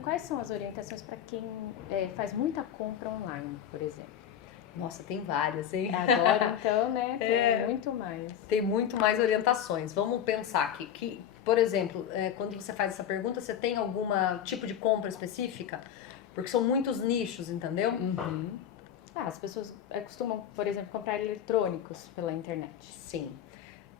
quais são as orientações para quem faz muita compra online, por exemplo? Nossa, tem várias, hein? Agora, então, né, tem muito mais. Tem muito mais orientações. Vamos pensar aqui que, por exemplo, quando você faz essa pergunta, você tem algum tipo de compra específica? Porque são muitos nichos, entendeu? Uhum. As pessoas costumam, por exemplo, comprar eletrônicos pela internet. Sim.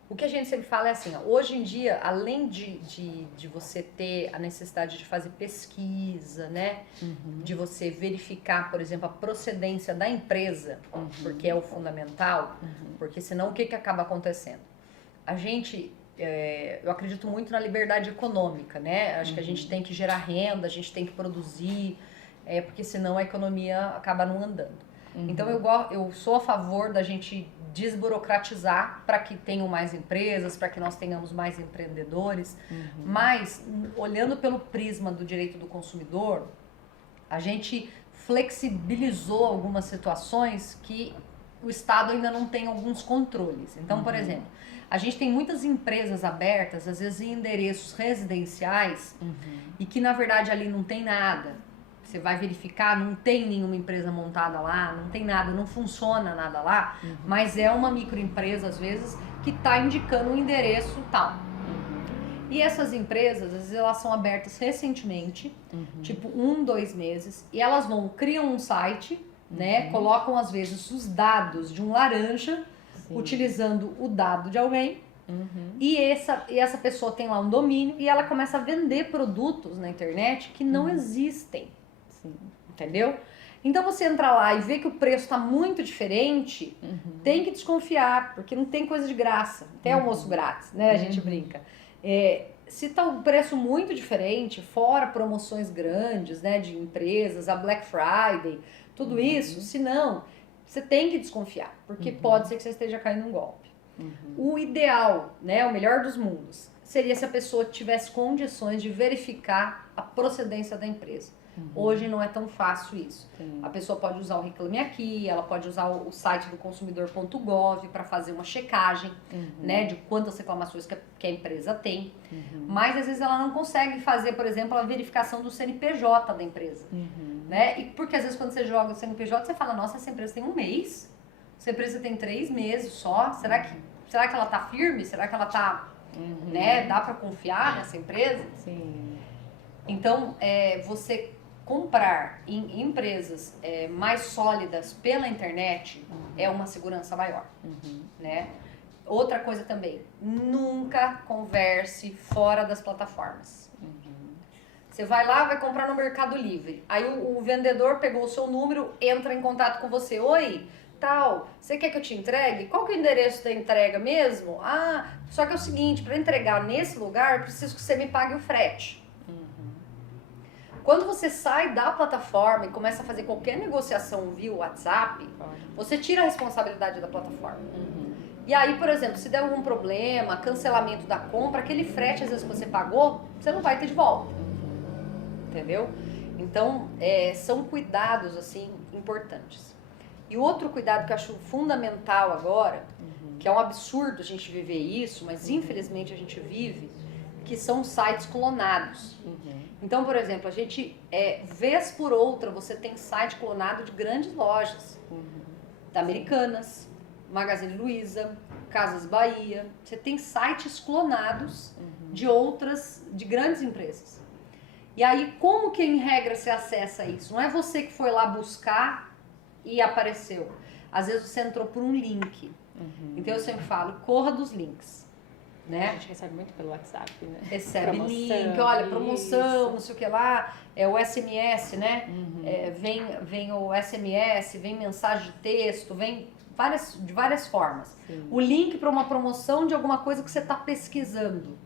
O que a gente sempre fala é assim, ó, hoje em dia, além de você ter a necessidade de fazer pesquisa, né? Uhum. De você verificar, por exemplo, a procedência da empresa, porque é o fundamental, porque senão o que acaba acontecendo? A gente, eu acredito muito na liberdade econômica, né? Acho que a gente tem que gerar renda, a gente tem que produzir, porque senão a economia acaba não andando. Então eu sou a favor da gente desburocratizar para que tenham mais empresas, para que nós tenhamos mais empreendedores, mas olhando pelo prisma do direito do consumidor, a gente flexibilizou algumas situações que o Estado ainda não tem alguns controles. Então, por exemplo, a gente tem muitas empresas abertas, às vezes em endereços residenciais, e que na verdade ali não tem nada. Você vai verificar, não tem nenhuma empresa montada lá, não tem nada, não funciona nada lá, mas é uma microempresa, às vezes, que está indicando um endereço tal. E essas empresas, às vezes, elas são abertas recentemente, tipo 1, 2 meses, e elas criam um site, né, colocam, às vezes, os dados de um laranja, utilizando o dado de alguém, e essa pessoa tem lá um domínio, e ela começa a vender produtos na internet que não existem. Sim. Entendeu? Então você entra lá e vê que o preço está muito diferente, tem que desconfiar, porque não tem coisa de graça. Tem almoço grátis, né? A gente brinca. Se está um preço muito diferente, fora promoções grandes, né, de empresas, a Black Friday, tudo isso, se não, você tem que desconfiar, porque pode ser que você esteja caindo num golpe. O ideal, né, o melhor dos mundos, seria se a pessoa tivesse condições de verificar a procedência da empresa. Hoje não é tão fácil isso. A pessoa pode usar o Reclame Aqui, ela pode usar o site do consumidor.gov para fazer uma checagem, né, de quantas reclamações que a empresa tem. Mas às vezes ela não consegue fazer, por exemplo, a verificação do CNPJ da empresa. Né? E porque às vezes quando você joga o CNPJ, você fala, nossa, essa empresa tem 1 mês, essa empresa tem 3 meses só, será que ela tá firme? Será que ela tá, né, dá para confiar nessa empresa? Sim. Então, você comprar em empresas mais sólidas pela internet é uma segurança maior, né? Outra coisa também, nunca converse fora das plataformas. Você vai lá, vai comprar no Mercado Livre, aí o vendedor pegou o seu número, entra em contato com você, oi, tal, você quer que eu te entregue? Qual que é o endereço da entrega mesmo? Ah, só que é o seguinte, para entregar nesse lugar, eu preciso que você me pague o frete. Quando você sai da plataforma e começa a fazer qualquer negociação via WhatsApp, você tira a responsabilidade da plataforma. E aí, por exemplo, se der algum problema, cancelamento da compra, aquele frete às vezes que você pagou, você não vai ter de volta. Entendeu? Então, são cuidados, assim, importantes. E outro cuidado que eu acho fundamental agora, que é um absurdo a gente viver isso, mas infelizmente a gente vive, que são sites clonados. Então, por exemplo, a gente, vez por outra, você tem site clonado de grandes lojas, da Americanas, Magazine Luiza, Casas Bahia. Você tem sites clonados de grandes empresas. E aí, como que em regra você acessa isso? Não é você que foi lá buscar e apareceu. Às vezes você entrou por um link. Então eu sempre falo, corra dos links. Né? A gente recebe muito pelo WhatsApp, né? Recebe link, olha, promoção, isso. Não sei o que lá, o SMS, né? Vem o SMS, vem mensagem de texto, vem de várias formas. Sim. O link para uma promoção de alguma coisa que você está pesquisando,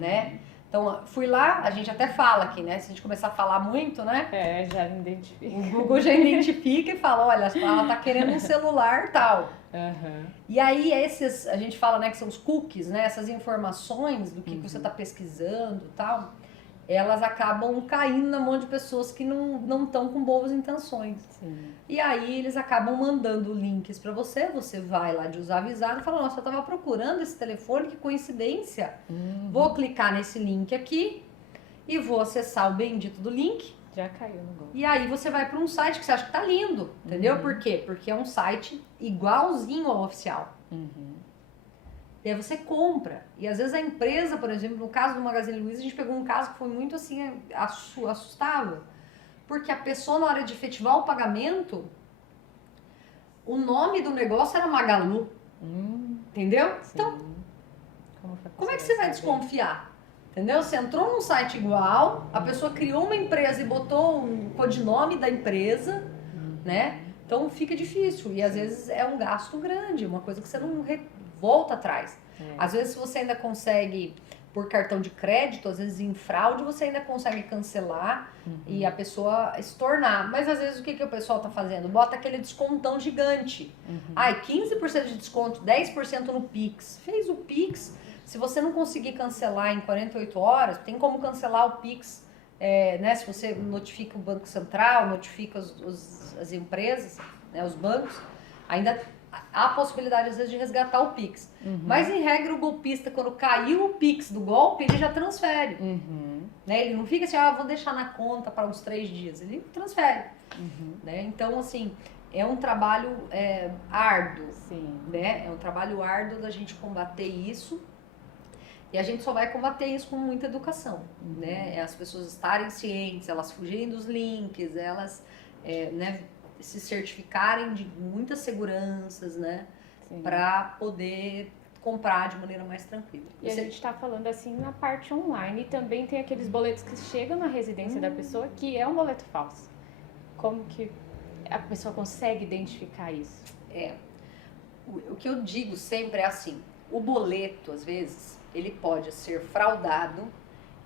né? Então, fui lá, a gente até fala aqui, né? Se a gente começar a falar muito, né? Já identifica. O Google já identifica e fala, olha, ela tá querendo um celular tal. E aí a gente fala, né, que são os cookies, né? Essas informações do que você tá pesquisando e tal, elas acabam caindo na mão de pessoas que não estão com boas intenções. Sim. E aí eles acabam mandando links para você vai lá de usar avisado e fala, nossa, eu tava procurando esse telefone, que coincidência. Vou clicar nesse link aqui e vou acessar o bendito do link. Já caiu no Google. E aí você vai para um site que você acha que tá lindo, entendeu? Por quê? Porque é um site igualzinho ao oficial. E aí você compra. E às vezes a empresa, por exemplo, no caso do Magazine Luiza, a gente pegou um caso que foi muito assim, assustável. Porque a pessoa, na hora de efetivar o pagamento, o nome do negócio era Magalu. Entendeu? Sim. Então, como é que você vai saber? desconfiar? Entendeu? Você entrou num site igual, a pessoa criou uma empresa e botou o codinome da empresa, né? Então fica difícil. E às vezes é um gasto grande, uma coisa que você não volta atrás. Às vezes você ainda consegue, por cartão de crédito, às vezes em fraude, você ainda consegue cancelar e a pessoa estornar. Mas às vezes o que o pessoal tá fazendo? Bota aquele descontão gigante. Ai, 15% de desconto, 10% no Pix. Fez o Pix. Se você não conseguir cancelar em 48 horas, tem como cancelar o Pix, né? Se você notifica o Banco Central, notifica as empresas, né, os bancos, ainda há a possibilidade, às vezes, de resgatar o Pix. Mas, em regra, o golpista, quando caiu o Pix do golpe, ele já transfere. Né? Ele não fica assim, vou deixar na conta para uns 3 dias. Ele transfere. Né? Então, assim, é um trabalho árduo. Sim. Né? É um trabalho árduo da gente combater isso. E a gente só vai combater isso com muita educação, né? As pessoas estarem cientes, elas fugirem dos links, elas né, se certificarem de muitas seguranças, né? Para poder comprar de maneira mais tranquila. E a gente está falando assim na parte online e também tem aqueles boletos que chegam na residência da pessoa que é um boleto falso. Como que a pessoa consegue identificar isso? O que eu digo sempre é assim, o boleto, às vezes, ele pode ser fraudado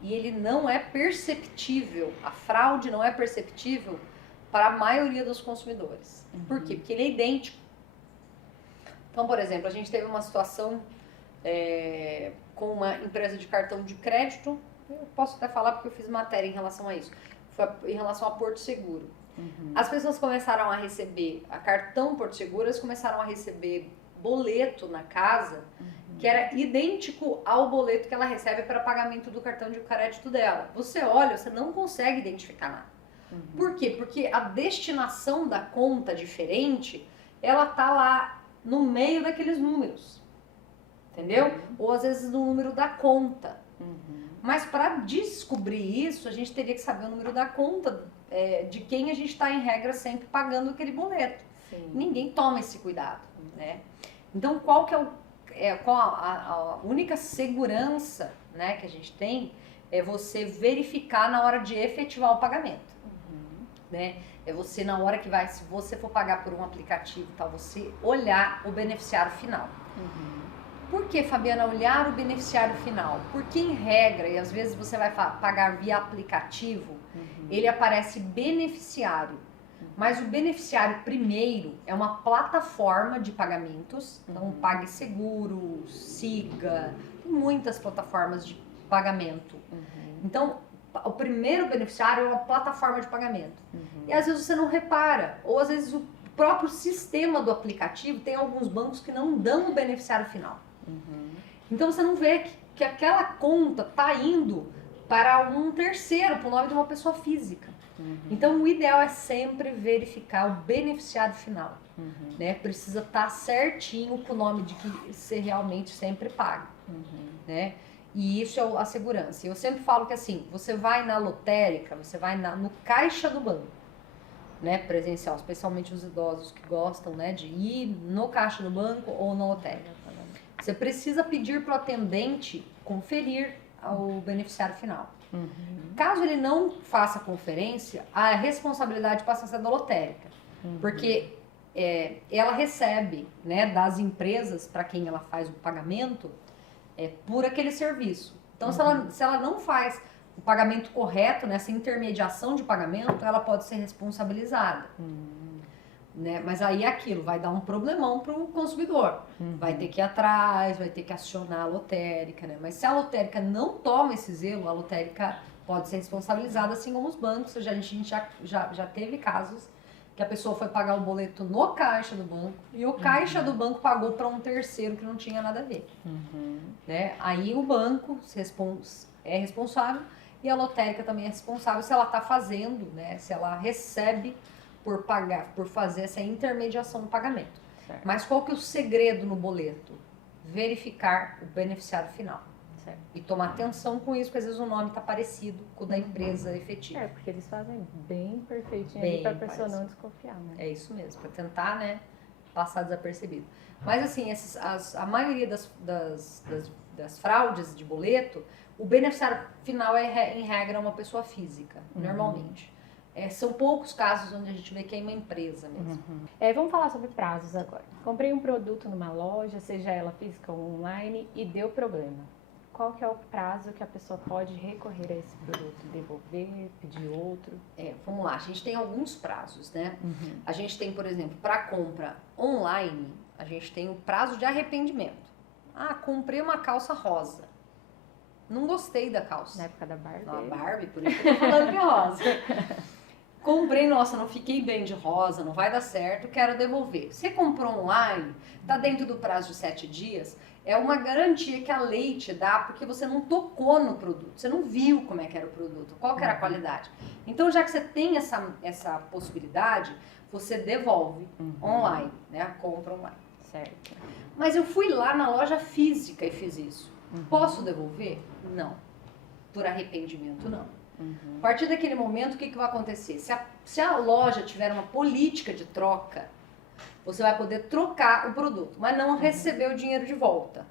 e ele não é perceptível, a fraude não é perceptível para a maioria dos consumidores. Por quê? Porque ele é idêntico. Então, por exemplo, a gente teve uma situação com uma empresa de cartão de crédito, eu posso até falar porque eu fiz matéria em relação a isso, foi em relação a Porto Seguro. As pessoas começaram a receber, a cartão Porto Seguro, eles começaram a receber boleto na casa que era idêntico ao boleto que ela recebe para pagamento do cartão de crédito dela. Você olha, você não consegue identificar nada. Por quê? Porque a destinação da conta diferente, ela tá lá no meio daqueles números. Entendeu? Ou às vezes no número da conta. Mas para descobrir isso, a gente teria que saber o número da conta de quem a gente está, em regra, sempre pagando aquele boleto. Ninguém toma esse cuidado, né? Então, qual a única segurança, né, que a gente tem é você verificar na hora de efetivar o pagamento, né? É você, na hora que se você for pagar por um aplicativo, tal, você olhar o beneficiário final. Por que, Fabiana, olhar o beneficiário final? Porque, em regra, e às vezes você vai pagar via aplicativo, ele aparece beneficiário. Mas o beneficiário primeiro é uma plataforma de pagamentos, então PagSeguro, Siga, tem muitas plataformas de pagamento. Então, o primeiro beneficiário é uma plataforma de pagamento. E às vezes você não repara, ou às vezes o próprio sistema do aplicativo, tem alguns bancos que não dão o beneficiário final. Então você não vê que aquela conta está indo para um terceiro, para o nome de uma pessoa física. Então, o ideal é sempre verificar o beneficiário final, né? Precisa estar certinho com o nome de que você realmente sempre paga, né? E isso é a segurança. Eu sempre falo que assim, você vai na lotérica, você vai no caixa do banco, né? Presencial, especialmente os idosos que gostam, né, de ir no caixa do banco ou na lotérica. Você precisa pedir para o atendente conferir o beneficiário final. Caso ele não faça conferência, a responsabilidade passa a ser da lotérica. Porque ela recebe, né, das empresas para quem ela faz o pagamento por aquele serviço. Então, se ela não faz o pagamento correto, nessa intermediação de pagamento, ela pode ser responsabilizada. Né? Mas aí é aquilo, vai dar um problemão para o consumidor. Vai ter que ir atrás, vai ter que acionar a lotérica, né? Mas se a lotérica não toma esse zelo, a lotérica pode ser responsabilizada, assim como os bancos. A gente já teve casos que a pessoa foi pagar o boleto no caixa do banco e o caixa do banco pagou para um terceiro que não tinha nada a ver. Né? Aí o banco é responsável e a lotérica também é responsável se ela está fazendo, né, se ela recebe por pagar, por fazer essa intermediação no pagamento. Certo. Mas qual que é o segredo no boleto? Verificar o beneficiário final. Certo. E tomar atenção com isso, porque às vezes o nome está parecido com o da empresa efetiva. Porque eles fazem bem perfeitinho Bem ali para a pessoa parecido. não desconfiar, né? É isso mesmo, para tentar, né, passar desapercebido. Mas assim, a maioria das fraudes de boleto, o beneficiário final é, em regra, uma pessoa física, normalmente. São poucos casos onde a gente vê que é uma empresa mesmo. Vamos falar sobre prazos agora. Comprei um produto numa loja, seja ela física ou online, e deu problema. Qual que é o prazo que a pessoa pode recorrer a esse produto? Devolver, pedir outro? Vamos lá, a gente tem alguns prazos, né? A gente tem, por exemplo, para compra online, a gente tem o prazo de arrependimento. Ah, comprei uma calça rosa. Não gostei da calça. Na época da Barbie. Não, a Barbie, por isso que eu tô falando que é rosa. Comprei, nossa, não fiquei bem de rosa, não vai dar certo, quero devolver. Você comprou online, tá dentro do prazo de 7 dias, é uma garantia que a lei te dá, porque você não tocou no produto, você não viu como é que era o produto, qual que era a qualidade. Então, já que você tem essa possibilidade, você devolve online, né? A compra online. Certo. Mas eu fui lá na loja física e fiz isso. Posso devolver? Não. Por arrependimento, não. A partir daquele momento, o que vai acontecer? Se a loja tiver uma política de troca, você vai poder trocar o produto, mas não receber o dinheiro de volta.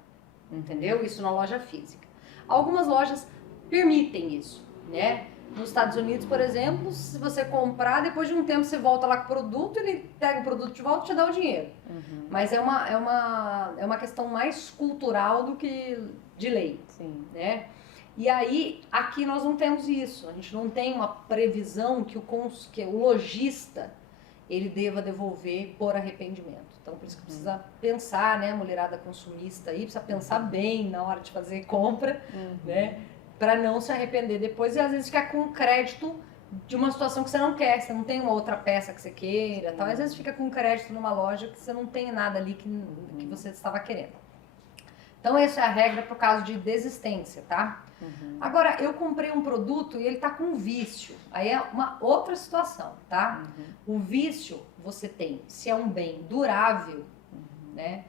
Entendeu? Isso na loja física. Algumas lojas permitem isso, né? Nos Estados Unidos, por exemplo, se você comprar, depois de um tempo você volta lá com o produto, ele pega o produto de volta e te dá o dinheiro. Mas é uma questão mais cultural do que de lei. Sim. Né? E aí, aqui nós não temos isso. A gente não tem uma previsão que o lojista ele deva devolver por arrependimento. Então, por isso que precisa pensar, né, mulherada consumista aí, precisa pensar bem na hora de fazer compra, né, para não se arrepender depois e às vezes ficar com crédito de uma situação que você não quer, você não tem uma outra peça que você queira, tal. Às vezes fica com crédito numa loja que você não tem nada ali que você estava querendo. Então, essa é a regra para o caso de desistência, tá? Agora, eu comprei um produto e ele tá com vício. Aí é uma outra situação, tá? O vício você tem, se é um bem durável, né?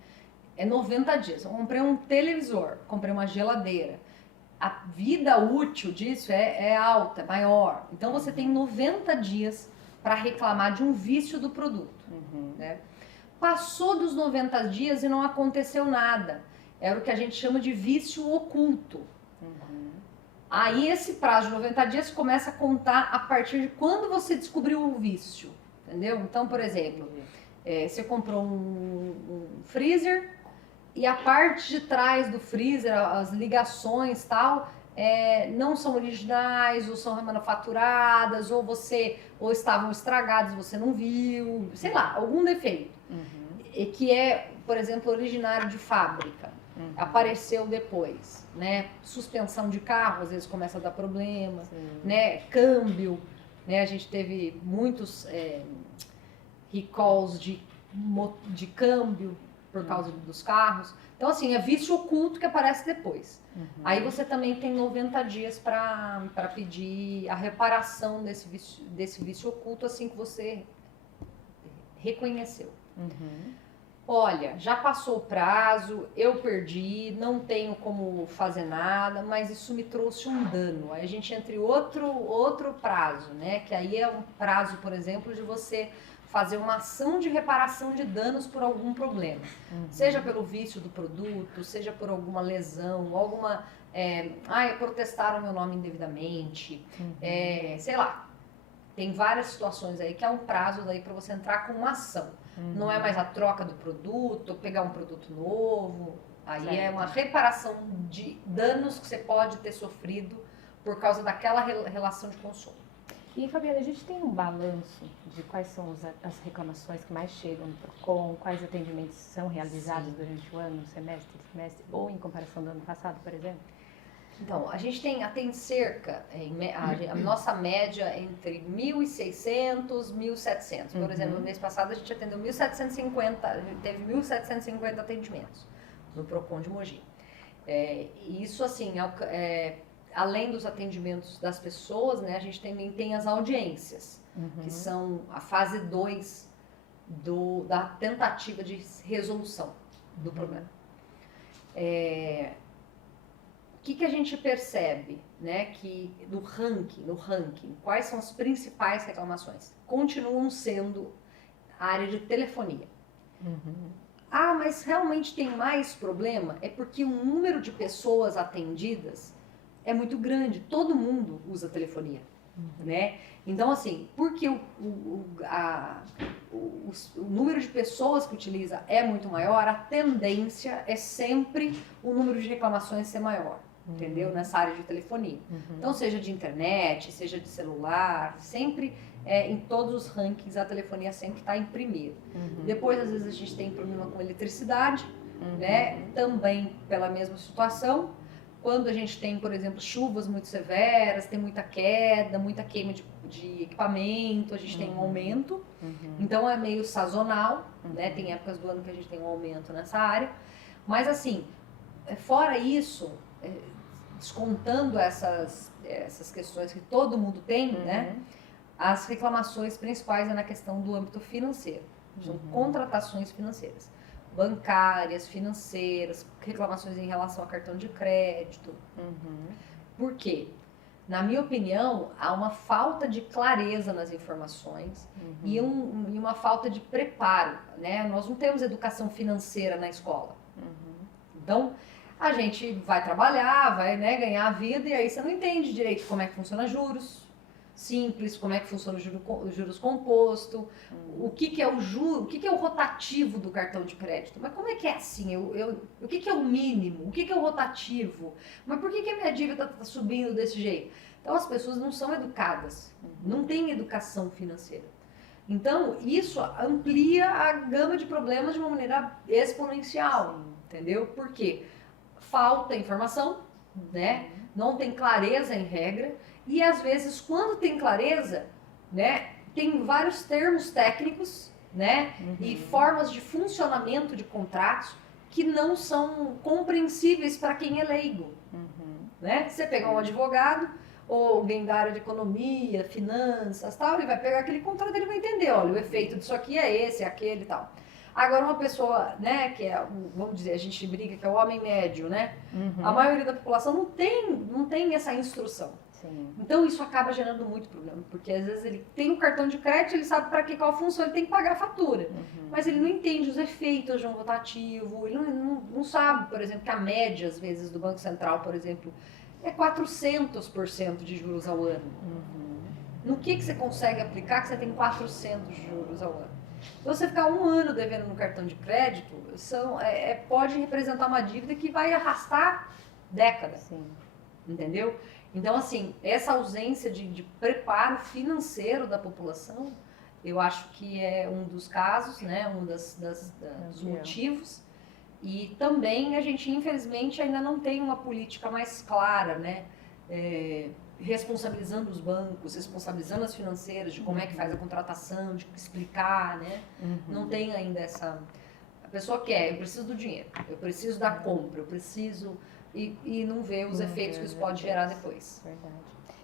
É 90 dias. Eu comprei um televisor, comprei uma geladeira. A vida útil disso é alta, é maior. Então, você tem 90 dias para reclamar de um vício do produto, né? Passou dos 90 dias e não aconteceu nada. Era o que a gente chama de vício oculto. Aí esse prazo de 90 dias começa a contar a partir de quando você descobriu o vício, entendeu? Então, por exemplo, você comprou um freezer e a parte de trás do freezer, as ligações e tal, não são originais, ou são manufaturadas, ou estavam estragadas, você não viu, sei lá, algum defeito. E que é, por exemplo, originário de fábrica. Apareceu depois, né? Suspensão de carro, às vezes começa a dar problema, né? Câmbio, né? A gente teve muitos recalls de câmbio por causa dos carros. Então, assim, é vício oculto que aparece depois. Aí você também tem 90 dias para pedir a reparação desse vício oculto assim que você reconheceu. Olha, já passou o prazo, eu perdi, não tenho como fazer nada, mas isso me trouxe um dano. Aí a gente entra em outro prazo, né? Que aí é um prazo, por exemplo, de você fazer uma ação de reparação de danos por algum problema. Seja pelo vício do produto, seja por alguma lesão, alguma... protestaram meu nome indevidamente, sei lá. Tem várias situações aí que é um prazo daí para você entrar com uma ação. Não é mais a troca do produto, pegar um produto novo. Aí é uma reparação de danos que você pode ter sofrido por causa daquela relação de consumo. E, Fabiana, a gente tem um balanço de quais são as reclamações que mais chegam no PROCON, quais atendimentos são realizados durante o ano, semestre, ou em comparação do ano passado, por exemplo? Então, a gente tem cerca, a nossa média entre 1.600 e 1.700. Por exemplo, no mês passado a gente atendeu 1.750, a gente teve 1.750 atendimentos no PROCON de Mogi. Isso, assim, além dos atendimentos das pessoas, né, a gente também tem as audiências, que são a fase 2 da tentativa de resolução do problema. O que a gente percebe, né, que no ranking, quais são as principais reclamações? Continuam sendo a área de telefonia. Ah, mas realmente tem mais problema? É porque o número de pessoas atendidas é muito grande, todo mundo usa telefonia, né? Então, assim, porque o número de pessoas que utiliza é muito maior, a tendência é sempre o número de reclamações ser maior, entendeu? Nessa área de telefonia. Então, seja de internet, seja de celular, sempre, em todos os rankings, a telefonia sempre está em primeiro. Depois, às vezes, a gente tem problema com eletricidade, né? Também pela mesma situação. Quando a gente tem, por exemplo, chuvas muito severas, tem muita queda, muita queima de equipamento, a gente tem um aumento. Então é meio sazonal, né? Tem épocas do ano que a gente tem um aumento nessa área. Mas assim, fora isso, descontando essas questões que todo mundo tem, né? As reclamações principais é na questão do âmbito financeiro. São contratações financeiras. Bancárias, financeiras, reclamações em relação a cartão de crédito. Por quê? Na minha opinião, há uma falta de clareza nas informações e uma falta de preparo, né? Nós não temos educação financeira na escola. Então, a gente vai trabalhar, vai, né, ganhar a vida e aí você não entende direito como é que funciona juros simples, como é que funciona o juros composto, o que é o juro, o que é o rotativo do cartão de crédito. Mas como é que é assim? O que é o mínimo? O que é o rotativo? Mas por que a minha dívida está subindo desse jeito? Então as pessoas não são educadas, não têm educação financeira. Então isso amplia a gama de problemas de uma maneira exponencial, entendeu? Por quê? Falta informação, né? Não tem clareza em regra. E às vezes, quando tem clareza, né, tem vários termos técnicos, né, e formas de funcionamento de contratos que não são compreensíveis para quem é leigo. Né? Você pegar um advogado ou alguém da área de economia, finanças, tal, ele vai pegar aquele contrato e ele vai entender, olha, o efeito disso aqui é esse, é aquele e tal. Agora, uma pessoa, né, que é, vamos dizer, a gente briga que é o homem médio, né, a maioria da população não tem essa instrução. Sim. Então isso acaba gerando muito problema, porque às vezes ele tem um cartão de crédito, ele sabe para que qual função ele tem que pagar a fatura, mas ele não entende os efeitos de um rotativo, ele não sabe, por exemplo, que a média às vezes do Banco Central, por exemplo, é 400% de juros ao ano. No que você consegue aplicar que você tem 400 de juros ao ano? Se você ficar um ano devendo no cartão de crédito, pode representar uma dívida que vai arrastar décadas. Sim. Entendeu? Então, assim, essa ausência de preparo financeiro da população, eu acho que é um dos casos, né? Um dos motivos. E também a gente, infelizmente, ainda não tem uma política mais clara, né? Responsabilizando os bancos, responsabilizando as financeiras de como é que faz a contratação, de explicar, né? Não tem ainda essa... A pessoa quer, eu preciso do dinheiro, eu preciso da compra, eu preciso... E não vê os efeitos que isso pode gerar depois. Verdade.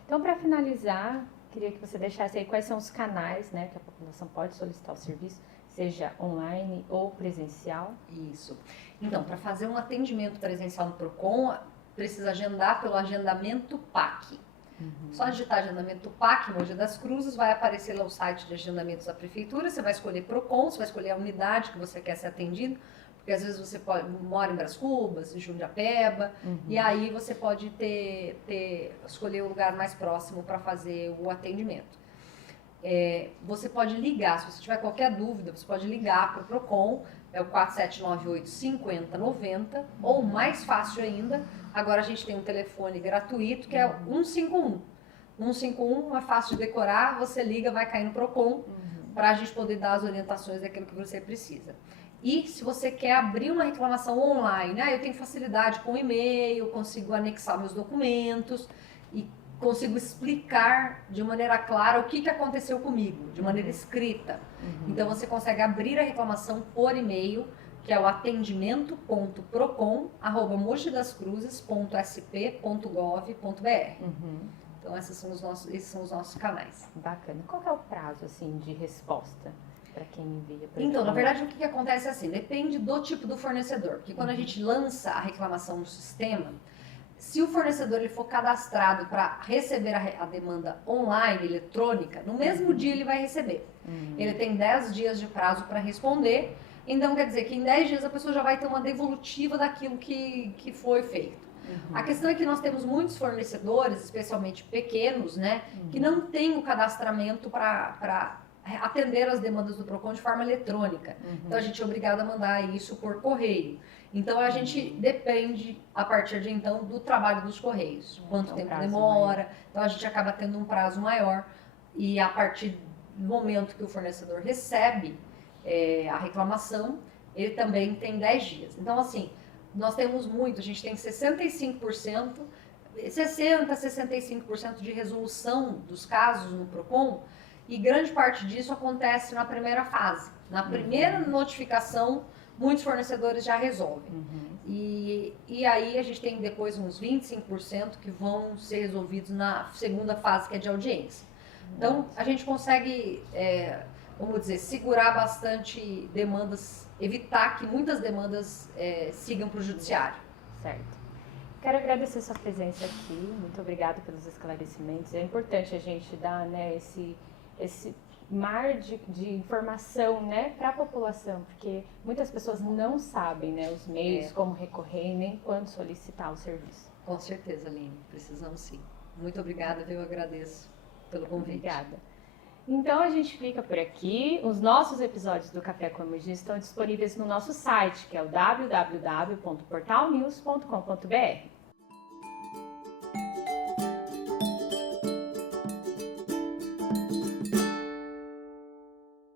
Então, para finalizar, queria que você deixasse aí quais são os canais, né, que a população pode solicitar o serviço, seja online ou presencial. Isso. Então, para fazer um atendimento presencial no PROCON, precisa agendar pelo agendamento PAC. Só digitar agendamento PAC, Mogi das Cruzes, vai aparecer lá o site de agendamentos da prefeitura, você vai escolher PROCON, você vai escolher a unidade que você quer ser atendido, porque às vezes você mora em Bras Cubas, em Jundiapeba, e aí você pode escolher o lugar mais próximo para fazer o atendimento. Você pode ligar, se você tiver qualquer dúvida, você pode ligar para o PROCON, é o 4798-5090, ou mais fácil ainda, agora a gente tem um telefone gratuito que é o 151. 151 é fácil de decorar, você liga, vai cair no PROCON, para a gente poder dar as orientações daquilo que você precisa. E se você quer abrir uma reclamação online, eu tenho facilidade com e-mail, consigo anexar meus documentos e consigo explicar de maneira clara o que aconteceu comigo, de maneira escrita. Então você consegue abrir a reclamação por e-mail, que é o atendimento.procon@mogidascruzes.sp.gov.br. Então esses são os nossos canais. Bacana. Qual que é o prazo assim de resposta para quem envia? Então, na verdade, o que acontece é assim, depende do tipo do fornecedor, porque quando a gente lança a reclamação no sistema, se o fornecedor ele for cadastrado para receber a demanda online, eletrônica, no mesmo dia ele vai receber. Ele tem 10 dias de prazo para responder, então quer dizer que em 10 dias a pessoa já vai ter uma devolutiva daquilo que foi feito. A questão é que nós temos muitos fornecedores, especialmente pequenos, né, que não têm o cadastramento para atender as demandas do PROCON de forma eletrônica. Então a gente é obrigado a mandar isso por correio. Então a gente depende, a partir de então, do trabalho dos correios. Quanto tempo demora, então a gente acaba tendo um prazo maior. E a partir do momento que o fornecedor recebe a reclamação, ele também tem 10 dias. Então assim, nós temos muito, a gente tem 65%, 60% a 65% de resolução dos casos no PROCON, e grande parte disso acontece na primeira fase. Na primeira notificação, muitos fornecedores já resolvem. E aí a gente tem depois uns 25% que vão ser resolvidos na segunda fase, que é de audiência. Então, a gente consegue, vamos dizer, segurar bastante demandas, evitar que muitas demandas sigam para o judiciário. Certo. Quero agradecer sua presença aqui, muito obrigada pelos esclarecimentos. É importante a gente dar, né, esse mar de informação, né, para a população, porque muitas pessoas não sabem, né, os meios, como recorrer, nem quando solicitar o serviço. Com certeza, Aline, precisamos sim. Muito obrigada, eu agradeço pelo convite. Obrigada. Então a gente fica por aqui. Os nossos episódios do Café com Emoji estão disponíveis no nosso site, que é o www.portalnews.com.br.